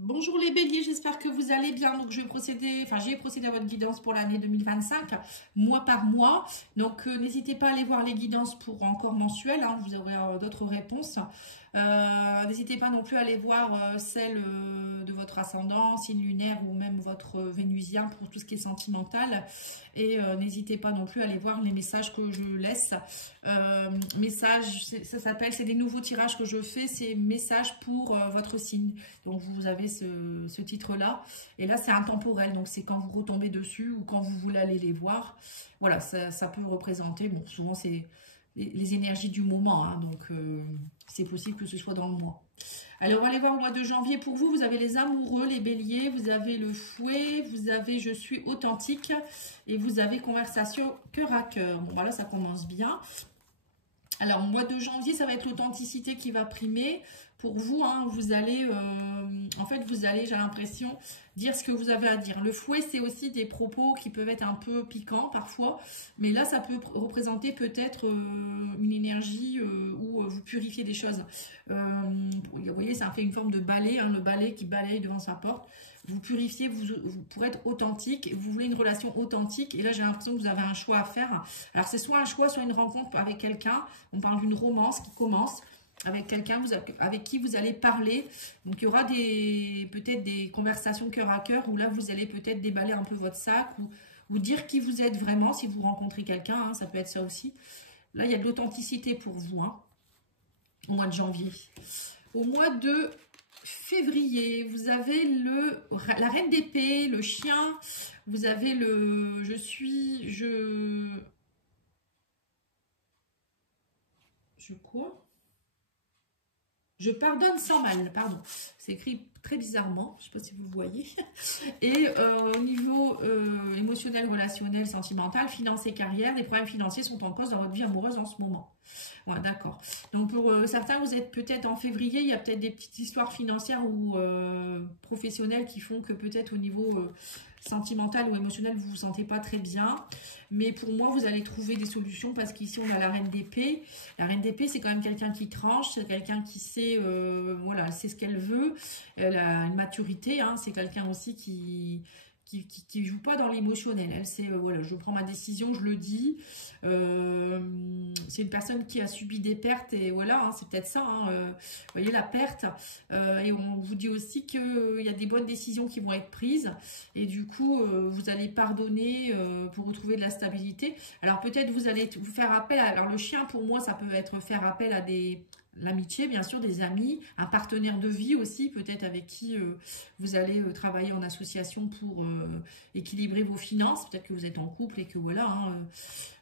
Bonjour les béliers, j'espère que vous allez bien. Donc je vais procéder, j'ai procédé à votre guidance pour l'année 2025, mois par mois. Donc n'hésitez pas à aller voir les guidances pour encore mensuelles, hein, vous aurez d'autres réponses. N'hésitez pas non plus à aller voir celle de votre ascendant, signe lunaire ou même votre vénusien pour tout ce qui est sentimental. Et n'hésitez pas non plus à aller voir les messages que je laisse. Messages, ça s'appelle, c'est des nouveaux tirages que je fais, c'est messages pour votre signe. Donc vous avez ce titre-là. Et là, c'est intemporel. Donc c'est quand vous retombez dessus ou quand vous voulez aller les voir. Voilà, ça peut représenter, bon, souvent c'est les énergies du moment. Hein, donc c'est possible que ce soit dans le mois. Alors, on va aller voir au mois de janvier. Pour vous, vous avez les amoureux, les béliers, vous avez le fouet, vous avez je suis authentique et vous avez conversation cœur à cœur. Bon, voilà, ça commence bien. Alors, au mois de janvier, ça va être l'authenticité qui va primer. Pour vous, hein, vous allez, j'ai l'impression, dire ce que vous avez à dire. Le fouet, c'est aussi des propos qui peuvent être un peu piquants parfois. Mais là, ça peut représenter peut-être une énergie où vous purifiez des choses. Vous voyez, ça fait une forme de balai, hein, le balai qui balaye devant sa porte. Vous purifiez, vous pour être authentique, vous voulez une relation authentique, et là j'ai l'impression que vous avez un choix à faire. Alors c'est soit un choix, soit une rencontre avec quelqu'un, on parle d'une romance qui commence, avec quelqu'un avec qui vous allez parler. Donc il y aura peut-être des conversations cœur à cœur, où là vous allez peut-être déballer un peu votre sac, ou dire qui vous êtes vraiment, si vous rencontrez quelqu'un, hein, ça peut être ça aussi. Là il y a de l'authenticité pour vous, hein, au mois de janvier. Au mois de février, vous avez la reine d'épée, le chien, vous avez je pardonne sans mal, pardon. C'est écrit très bizarrement, je ne sais pas si vous voyez. Et au niveau émotionnel, relationnel, sentimental, finance et carrière, les problèmes financiers sont en cause dans votre vie amoureuse en ce moment. Ouais, d'accord. Donc pour certains, vous êtes peut-être en février, il y a peut-être des petites histoires financières ou professionnelles qui font que peut-être au niveau sentimental ou émotionnel, vous vous sentez pas très bien. Mais pour moi, vous allez trouver des solutions parce qu'ici, on a la reine d'épée. La reine d'épée, c'est quand même quelqu'un qui tranche, c'est quelqu'un qui sait, voilà, c'est ce qu'elle veut. Elle a une maturité, hein, c'est quelqu'un aussi qui joue pas dans l'émotionnel. Elle, c'est, voilà, je prends ma décision, je le dis. C'est une personne qui a subi des pertes et voilà, hein, c'est peut-être ça. Hein, vous voyez la perte. Et on vous dit aussi qu'il y a des bonnes décisions qui vont être prises. Et du coup, vous allez pardonner pour retrouver de la stabilité. Alors peut-être vous allez vous faire appel. Alors le chien, pour moi, ça peut être faire appel à l'amitié, bien sûr, des amis, un partenaire de vie aussi, peut-être avec qui vous allez travailler en association pour équilibrer vos finances. Peut-être que vous êtes en couple et que voilà, hein,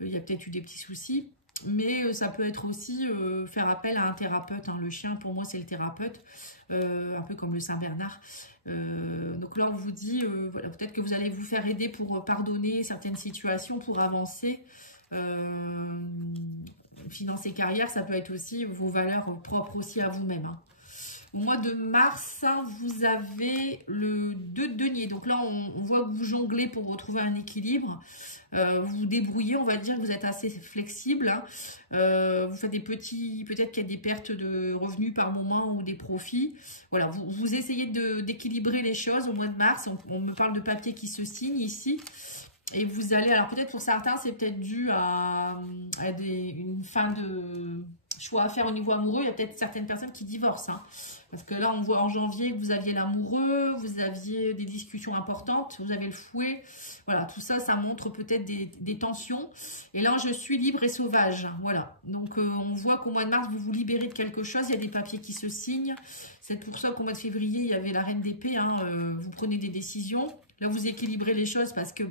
il y a peut-être eu des petits soucis. Mais ça peut être aussi faire appel à un thérapeute. Hein. Le chien, pour moi, c'est le thérapeute, un peu comme le Saint-Bernard. Donc là, on vous dit, voilà, peut-être que vous allez vous faire aider pour pardonner certaines situations, pour avancer. Finance et carrière, ça peut être aussi vos valeurs propres aussi à vous-même. Hein. Au mois de mars, vous avez le 2 de denier. Donc là, on voit que vous jonglez pour retrouver un équilibre. Vous vous débrouillez, on va dire que vous êtes assez flexible. Hein. Vous faites des petits, peut-être qu'il y a des pertes de revenus par moment ou des profits. Voilà, vous essayez d'équilibrer les choses au mois de mars. On me parle de papier qui se signe ici. Et vous allez, alors peut-être pour certains, c'est peut-être dû à une fin de choix à faire au niveau amoureux. Il y a peut-être certaines personnes qui divorcent. Hein. Parce que là, on voit en janvier que vous aviez l'amoureux, vous aviez des discussions importantes, vous avez le fouet. Voilà, tout ça, ça montre peut-être des tensions. Et là, je suis libre et sauvage. Voilà. Donc, on voit qu'au mois de mars, vous vous libérez de quelque chose. Il y a des papiers qui se signent. C'est pour ça qu'au mois de février, il y avait la reine d'épée. Hein, vous prenez des décisions. Là, vous équilibrez les choses parce que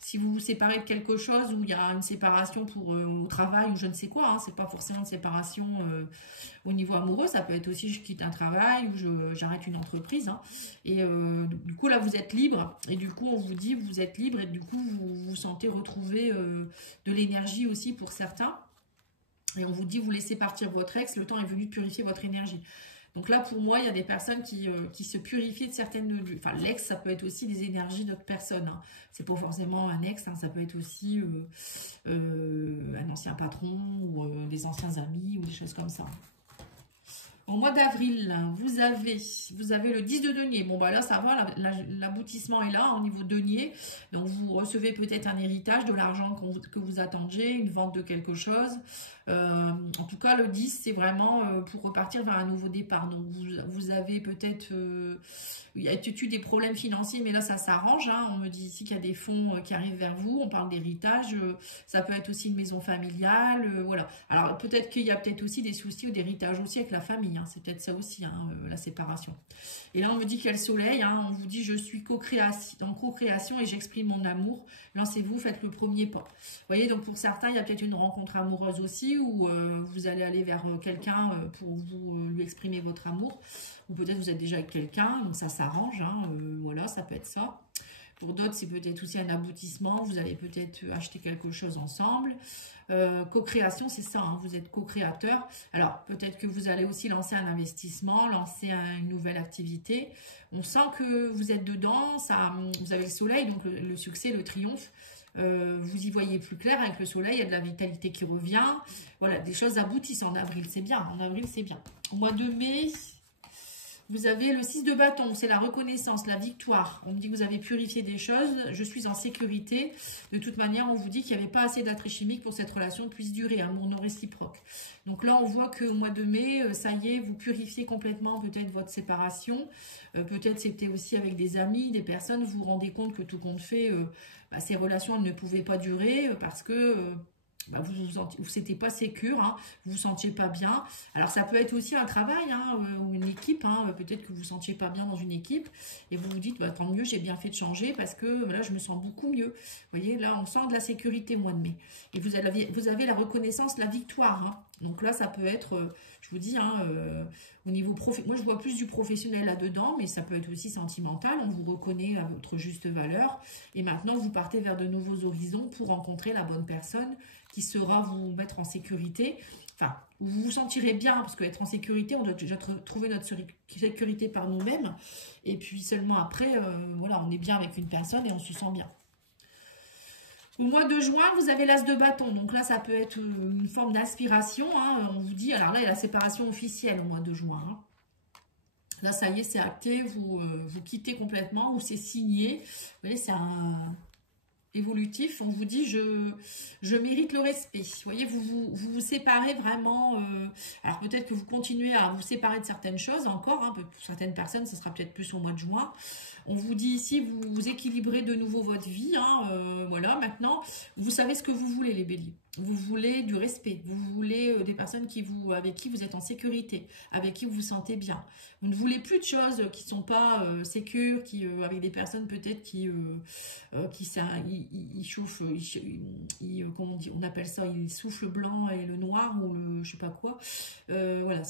si vous vous séparez de quelque chose ou il y a une séparation au travail ou je ne sais quoi, hein, c'est pas forcément une séparation au niveau amoureux, ça peut être aussi je quitte un travail ou j'arrête une entreprise. Hein, et du coup, là, vous êtes libre et du coup, on vous dit vous êtes libre et du coup, vous vous sentez retrouver de l'énergie aussi pour certains. Et on vous dit vous laissez partir votre ex, le temps est venu de purifier votre énergie. Donc là, pour moi, il y a des personnes qui se purifient de certaines... Enfin, l'ex, ça peut être aussi des énergies d'autres personnes. Hein. C'est pas forcément un ex, hein, ça peut être aussi un ancien patron ou des anciens amis ou des choses comme ça. Au mois d'avril, vous avez le 10 de denier. Bon, bah là, ça va, l'aboutissement est là au niveau denier. Donc, vous recevez peut-être un héritage, de l'argent que vous attendiez, une vente de quelque chose. En tout cas, le 10, c'est vraiment pour repartir vers un nouveau départ. Donc, vous avez peut-être... il y a eu des problèmes financiers, mais là, ça s'arrange. Hein. On me dit ici qu'il y a des fonds qui arrivent vers vous. On parle d'héritage. Ça peut être aussi une maison familiale. Voilà. Alors, peut-être qu'il y a peut-être aussi des soucis ou d'héritage aussi avec la famille. Hein. C'est peut-être ça aussi, hein, la séparation. Et là, on me dit qu'il y a le soleil. Hein. On vous dit, je suis en co-création et j'exprime mon amour. Lancez-vous, faites le premier pas. Vous voyez, donc pour certains, il y a peut-être une rencontre amoureuse aussi où vous allez aller vers quelqu'un pour vous lui exprimer votre amour. Ou peut-être vous êtes déjà avec quelqu'un, donc ça s'arrange. Hein, voilà, ça peut être ça. Pour d'autres, c'est peut-être aussi un aboutissement. Vous allez peut-être acheter quelque chose ensemble. Co-création, c'est ça, hein, vous êtes co-créateur. Alors, peut-être que vous allez aussi lancer un investissement, lancer une nouvelle activité. On sent que vous êtes dedans, vous avez le soleil, donc le succès, le triomphe. Vous y voyez plus clair avec le soleil, il y a de la vitalité qui revient. Voilà, des choses aboutissent en avril, c'est bien. En avril, c'est bien. Au mois de mai... Vous avez le 6 de bâton, c'est la reconnaissance, la victoire. On me dit que vous avez purifié des choses, je suis en sécurité. De toute manière, on vous dit qu'il n'y avait pas assez d'attrait chimique pour que cette relation puisse durer, amour non réciproque. Donc là, on voit qu'au mois de mai, ça y est, vous purifiez complètement peut-être votre séparation. Peut-être c'était aussi avec des amis, des personnes, vous vous rendez compte que tout compte fait, ces relations ne pouvaient pas durer parce que... vous n'étiez pas sécure, hein, vous vous sentiez pas bien. Alors ça peut être aussi un travail hein, ou une équipe, hein, peut-être que vous ne vous sentiez pas bien dans une équipe et vous vous dites bah, tant mieux, j'ai bien fait de changer parce que là je me sens beaucoup mieux. Vous voyez, là on sent de la sécurité au mois de mai. Et vous avez la reconnaissance, la victoire. Hein. Donc là ça peut être, je vous dis, hein, au niveau moi je vois plus du professionnel là-dedans, mais ça peut être aussi sentimental. On vous reconnaît à votre juste valeur et maintenant vous partez vers de nouveaux horizons pour rencontrer la bonne personne qui sera vous mettre en sécurité. Enfin, vous vous sentirez bien, parce qu'être en sécurité, on doit déjà trouver notre sécurité par nous-mêmes. Et puis seulement après, voilà, on est bien avec une personne et on se sent bien. Au mois de juin, vous avez l'as de bâton. Donc là, ça peut être une forme d'aspiration. Hein. On vous dit, alors là, il y a la séparation officielle au mois de juin. Hein. Là, ça y est, c'est acté. Vous quittez complètement ou c'est signé. Vous voyez, c'est un... évolutif, on vous dit je mérite le respect. Vous voyez, vous séparez vraiment. Alors peut-être que vous continuez à vous séparer de certaines choses encore. Hein, pour certaines personnes, ce sera peut-être plus au mois de juin. On vous dit ici, vous équilibrez de nouveau votre vie. Hein, voilà, maintenant, vous savez ce que vous voulez, les béliers. Vous voulez du respect. Vous voulez des personnes avec qui vous êtes en sécurité, avec qui vous vous sentez bien. Vous ne voulez plus de choses qui ne sont pas sécures, avec des personnes peut-être qui chauffent, comment on dit, on appelle ça, il souffle le blanc et le noir ou le je sais pas quoi. Voilà,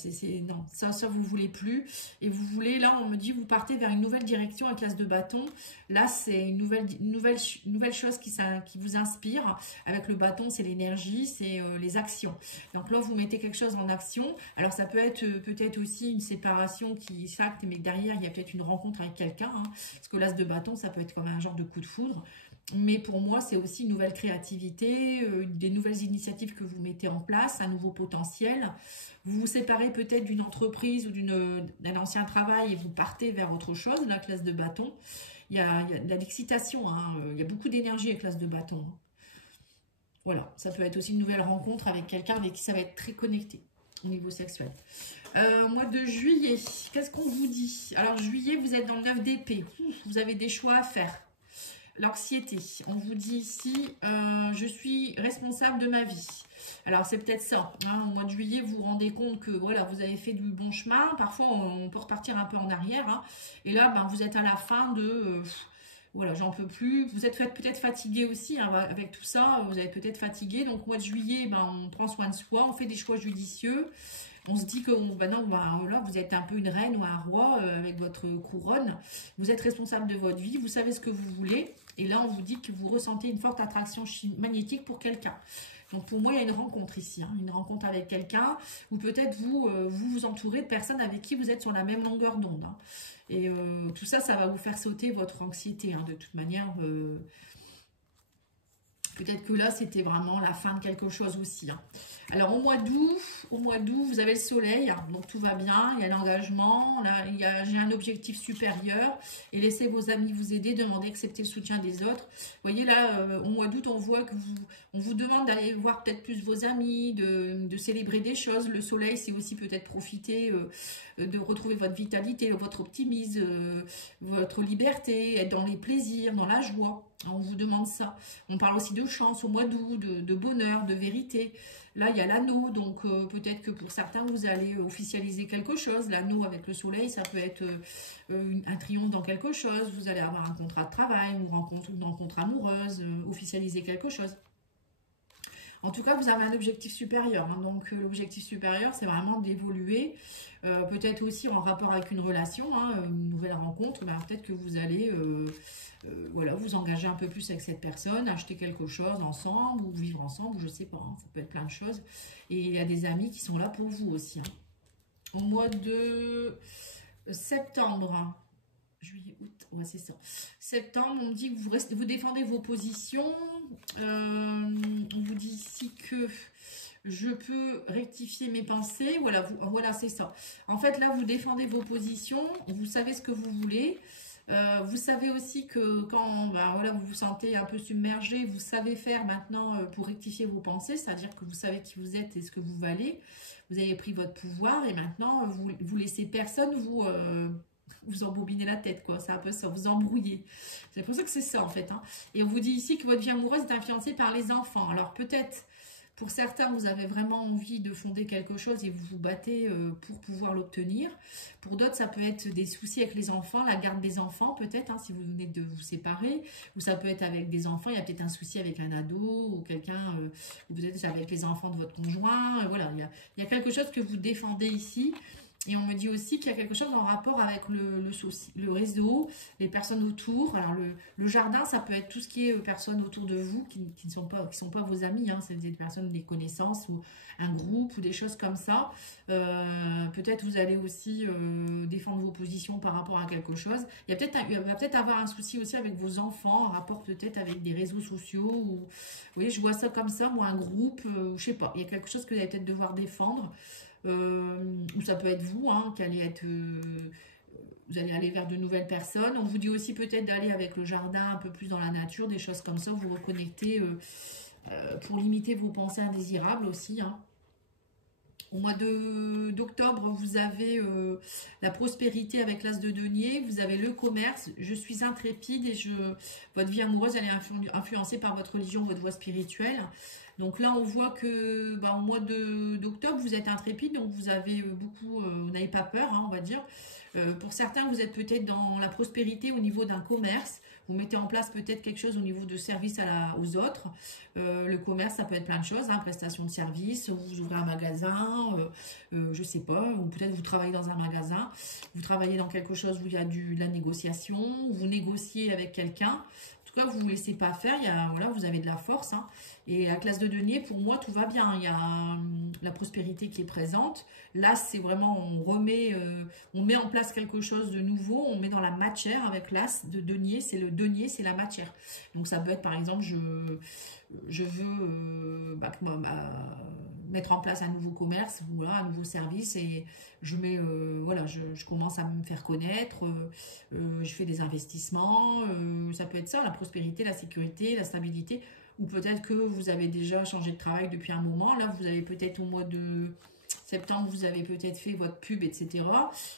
non, ça vous voulez plus. Et vous voulez, là on me dit, vous partez vers une nouvelle direction avec l'as de bâton. Là c'est une nouvelle chose qui vous inspire. Avec le bâton, c'est l'énergie, c'est les actions. Donc là vous mettez quelque chose en action. Alors ça peut être peut-être aussi une séparation qui s'acte, mais derrière il y a peut-être une rencontre avec quelqu'un. Hein, parce que l'as de bâton, ça peut être comme un genre de coup de foudre. Mais pour moi, c'est aussi une nouvelle créativité, des nouvelles initiatives que vous mettez en place, un nouveau potentiel. Vous vous séparez peut-être d'une entreprise ou d'un ancien travail et vous partez vers autre chose, la classe de bâton. Il y a de l'excitation, hein, il y a beaucoup d'énergie avec l'as de bâton. Voilà, ça peut être aussi une nouvelle rencontre avec quelqu'un avec qui ça va être très connecté au niveau sexuel. Mois de juillet, qu'est-ce qu'on vous dit? Alors juillet, vous êtes dans le 9 d'épée, vous avez des choix à faire. L'anxiété, on vous dit ici, je suis responsable de ma vie. Alors c'est peut-être ça, hein, au mois de juillet, vous vous rendez compte que voilà, vous avez fait du bon chemin. Parfois on peut repartir un peu en arrière, hein, et là ben, vous êtes à la fin de... voilà, j'en peux plus. Vous êtes peut-être fatigué aussi, hein, avec tout ça, vous êtes peut-être fatigué. Donc, au mois de juillet, ben, on prend soin de soi, on fait des choix judicieux. On se dit que là, vous êtes un peu une reine ou un roi avec votre couronne. Vous êtes responsable de votre vie, vous savez ce que vous voulez. Et là, on vous dit que vous ressentez une forte attraction magnétique pour quelqu'un. Donc, pour moi, il y a une rencontre ici, hein, une rencontre avec quelqu'un. Ou peut-être vous entourez de personnes avec qui vous êtes sur la même longueur d'onde. Hein. Et tout ça, ça va vous faire sauter votre anxiété. Hein, de toute manière, Peut-être que là, c'était vraiment la fin de quelque chose aussi. Hein. Alors, au mois d'août, vous avez le soleil, hein, donc tout va bien, il y a l'engagement, là, j'ai un objectif supérieur, et laissez vos amis vous aider, demandez, accepter le soutien des autres. Vous voyez, là, au mois d'août, on voit que on vous demande d'aller voir peut-être plus vos amis, de célébrer des choses. Le soleil, c'est aussi peut-être profiter de retrouver votre vitalité, votre optimisme, votre liberté, être dans les plaisirs, dans la joie. On vous demande ça. On parle aussi de chance au mois d'août, de bonheur, de vérité. Là, il y a l'anneau, donc peut-être que pour certains, vous allez officialiser quelque chose. L'anneau avec le soleil, ça peut être un triomphe dans quelque chose. Vous allez avoir un contrat de travail, une rencontre amoureuse, officialiser quelque chose. En tout cas, vous avez un objectif supérieur. Hein. Donc, l'objectif supérieur, c'est vraiment d'évoluer. Peut-être aussi en rapport avec une relation, hein, une nouvelle rencontre. Ben, peut-être que vous allez voilà, vous engager un peu plus avec cette personne, acheter quelque chose ensemble ou vivre ensemble, je ne sais pas. Hein, ça peut être plein de choses. Et il y a des amis qui sont là pour vous aussi. Hein. Au mois de septembre, hein, juillet, août, ouais, c'est ça. Septembre, on dit que vous défendez vos positions. On vous dit ici que je peux rectifier mes pensées. Voilà, voilà, c'est ça. En fait, là, vous défendez vos positions. Vous savez ce que vous voulez. Vous savez aussi que quand ben, voilà, vous vous sentez un peu submergé, vous savez faire maintenant pour rectifier vos pensées, c'est-à-dire que vous savez qui vous êtes et ce que vous valez. Vous avez pris votre pouvoir et maintenant, vous laissez personne vous embobiner la tête, quoi. C'est un peu ça, vous embrouiller. C'est pour ça que c'est ça, en fait. Hein. Et on vous dit ici que votre vie amoureuse est influencée par les enfants. Alors, peut-être, pour certains, vous avez vraiment envie de fonder quelque chose et vous vous battez pour pouvoir l'obtenir. Pour d'autres, ça peut être des soucis avec les enfants, la garde des enfants, peut-être, hein, si vous venez de vous séparer. Ou ça peut être avec des enfants, il y a peut-être un souci avec un ado ou quelqu'un, vous êtes avec les enfants de votre conjoint. Voilà, il y a quelque chose que vous défendez ici. Et on me dit aussi qu'il y a quelque chose en rapport avec le réseau, les personnes autour. Alors le jardin, ça peut être tout ce qui est personnes autour de vous qui ne sont pas vos amis. Hein. C'est des personnes, des connaissances ou un groupe ou des choses comme ça. Peut-être vous allez aussi défendre vos positions par rapport à quelque chose. Il va peut-être avoir un souci aussi avec vos enfants, en rapport peut-être avec des réseaux sociaux. Ou, vous voyez, je vois ça comme ça, moi, un groupe, je sais pas. Il y a quelque chose que vous allez peut-être devoir défendre. Ou ça peut être vous qui allez être vous allez aller vers de nouvelles personnes. On vous dit aussi peut-être d'aller avec le jardin un peu plus dans la nature, des choses comme ça, vous reconnecter pour limiter vos pensées indésirables aussi. Hein. Au mois d'octobre, vous avez la prospérité avec l'as de denier, vous avez le commerce, je suis intrépide et votre vie amoureuse elle est influencée par votre religion, votre voie spirituelle. Donc là, on voit que au mois d'octobre, vous êtes intrépide, donc vous avez vous n'avez pas peur, hein, on va dire. Pour certains, vous êtes peut-être dans la prospérité au niveau d'un commerce. Vous mettez en place peut-être quelque chose au niveau de service aux autres. Le commerce, ça peut être plein de choses, hein, prestation de service, vous ouvrez un magasin, je sais pas, ou peut-être vous travaillez dans un magasin, vous travaillez dans quelque chose où il y a de la négociation, vous négociez avec quelqu'un. En tout cas, vous ne vous laissez pas faire, voilà, vous avez de la force. Hein. Et la classe de denier, pour moi, tout va bien. Il y a la prospérité qui est présente. Là, c'est vraiment, on met en place quelque chose de nouveau, on met dans la matière avec l'as de denier. C'est le denier, c'est la matière. Donc, ça peut être, par exemple, je veux mettre en place un nouveau commerce, voilà, un nouveau service et je mets, voilà, je commence à me faire connaître, je fais des investissements, ça peut être ça, la prospérité, la sécurité, la stabilité, ou peut-être que vous avez déjà changé de travail depuis un moment, là vous avez peut-être au mois de septembre, vous avez peut-être fait votre pub, etc.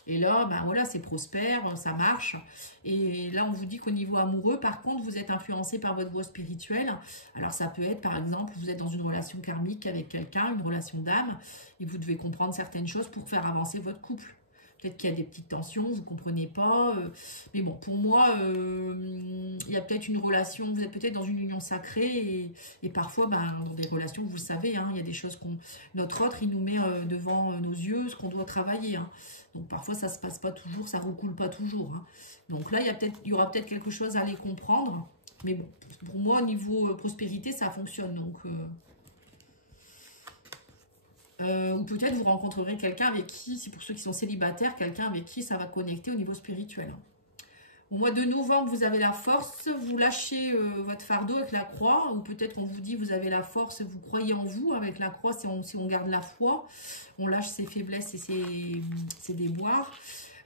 Et là, voilà, c'est prospère, ça marche. Et là, on vous dit qu'au niveau amoureux, par contre, vous êtes influencé par votre voie spirituelle. Alors, ça peut être, par exemple, vous êtes dans une relation karmique avec quelqu'un, une relation d'âme, et vous devez comprendre certaines choses pour faire avancer votre couple. Peut-être qu'il y a des petites tensions, vous ne comprenez pas. Mais bon, pour moi, il y a peut-être une relation, vous êtes peut-être dans une union sacrée et parfois, dans des relations, vous le savez, hein, il y a des choses notre autre, il nous met devant nos yeux ce qu'on doit travailler. Hein. Donc parfois, ça ne se passe pas toujours, ça ne recoule pas toujours. Hein. Donc là, il y aura peut-être quelque chose à aller comprendre. Mais bon, pour moi, au niveau prospérité, ça fonctionne. Donc... ou peut-être vous rencontrerez quelqu'un avec qui, c'est pour ceux qui sont célibataires, quelqu'un avec qui ça va connecter au niveau spirituel. Au mois de novembre, vous avez la force, vous lâchez votre fardeau avec la croix, ou peut-être on vous dit vous avez la force, vous croyez en vous avec la croix, si on garde la foi, on lâche ses faiblesses et ses déboires.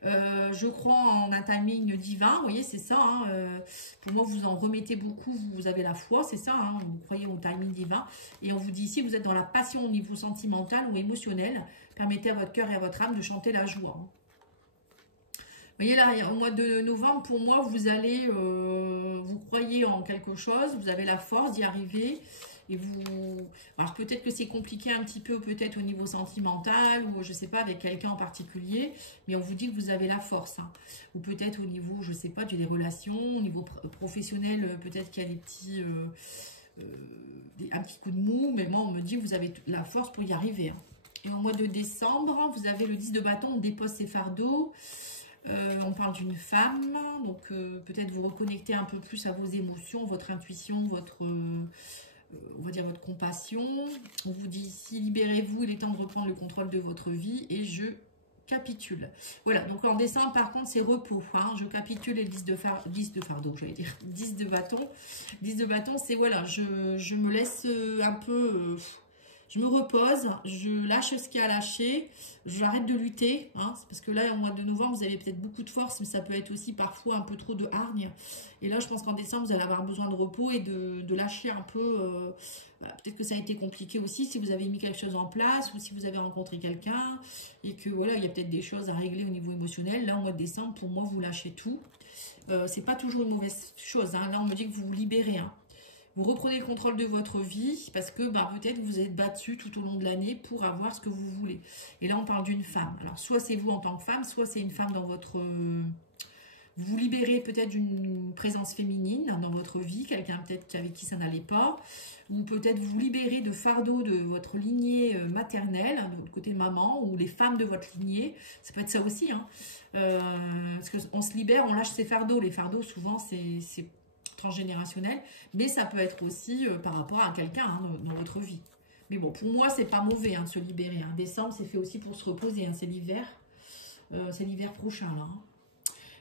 Je crois en un timing divin, vous voyez, c'est ça. Hein, pour moi, vous en remettez beaucoup, vous avez la foi, c'est ça. Hein, vous croyez au timing divin. Et on vous dit ici, vous êtes dans la passion au niveau sentimental ou émotionnel. Permettez à votre cœur et à votre âme de chanter la joie. Vous voyez là, au mois de novembre, pour moi, vous allez, vous croyez en quelque chose, vous avez la force d'y arriver. Et vous, alors peut-être que c'est compliqué un petit peu, peut-être au niveau sentimental, ou je sais pas, avec quelqu'un en particulier, mais on vous dit que vous avez la force. Hein. Ou peut-être au niveau, je sais pas, des relations, au niveau professionnel, peut-être qu'il y a des petits, un petit coup de mou, mais moi on me dit que vous avez la force pour y arriver. Hein. Et au mois de décembre, vous avez le 10 de bâton, on dépose ses fardeaux. On parle d'une femme, donc peut-être vous reconnecter un peu plus à vos émotions, votre intuition, votre... on va dire votre compassion. On vous dit ici, libérez-vous, il est temps de reprendre le contrôle de votre vie et je capitule. Voilà, donc en décembre, par contre, c'est repos. Hein. Je capitule et 10 de fardeau, j'allais dire. 10 de bâton. 10 de bâton, c'est voilà, je me laisse un peu... je me repose, je lâche ce qu'il y a à lâcher, j'arrête de lutter, hein, parce que là, au mois de novembre, vous avez peut-être beaucoup de force, mais ça peut être aussi parfois un peu trop de hargne. Et là, je pense qu'en décembre, vous allez avoir besoin de repos et de lâcher un peu. Voilà, peut-être que ça a été compliqué aussi si vous avez mis quelque chose en place ou si vous avez rencontré quelqu'un et que voilà, il y a peut-être des choses à régler au niveau émotionnel. Là, au mois de décembre, pour moi, vous lâchez tout. C'est pas toujours une mauvaise chose. Hein. Là, on me dit que vous vous libérez. Hein. Vous reprenez le contrôle de votre vie parce que peut-être vous êtes battu tout au long de l'année pour avoir ce que vous voulez. Et là, on parle d'une femme. Alors, soit c'est vous en tant que femme, soit c'est une femme dans votre... vous vous libérez peut-être d'une présence féminine dans votre vie, quelqu'un peut-être avec qui ça n'allait pas. Ou peut-être vous libérez de fardeau de votre lignée maternelle, de votre côté maman, ou les femmes de votre lignée. Ça peut être ça aussi. Hein. Parce qu'on se libère, on lâche ses fardeaux. Les fardeaux, souvent, c'est transgénérationnel, mais ça peut être aussi par rapport à quelqu'un hein, dans votre vie. Mais bon, pour moi, c'est pas mauvais hein, de se libérer. Hein. Décembre, c'est fait aussi pour se reposer. Hein. C'est l'hiver prochain là. Hein.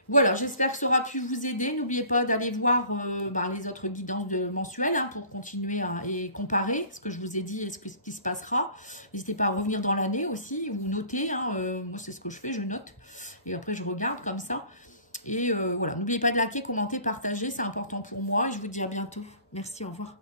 Voilà, j'espère que ça aura pu vous aider. N'oubliez pas d'aller voir les autres guidances mensuelles hein, pour continuer et comparer ce que je vous ai dit et ce qui se passera. N'hésitez pas à revenir dans l'année aussi, vous notez. Hein, moi, c'est ce que je fais, je note. Et après, je regarde comme ça. Et voilà, n'oubliez pas de liker, commenter, partager, c'est important pour moi. Et je vous dis à bientôt. Merci, au revoir.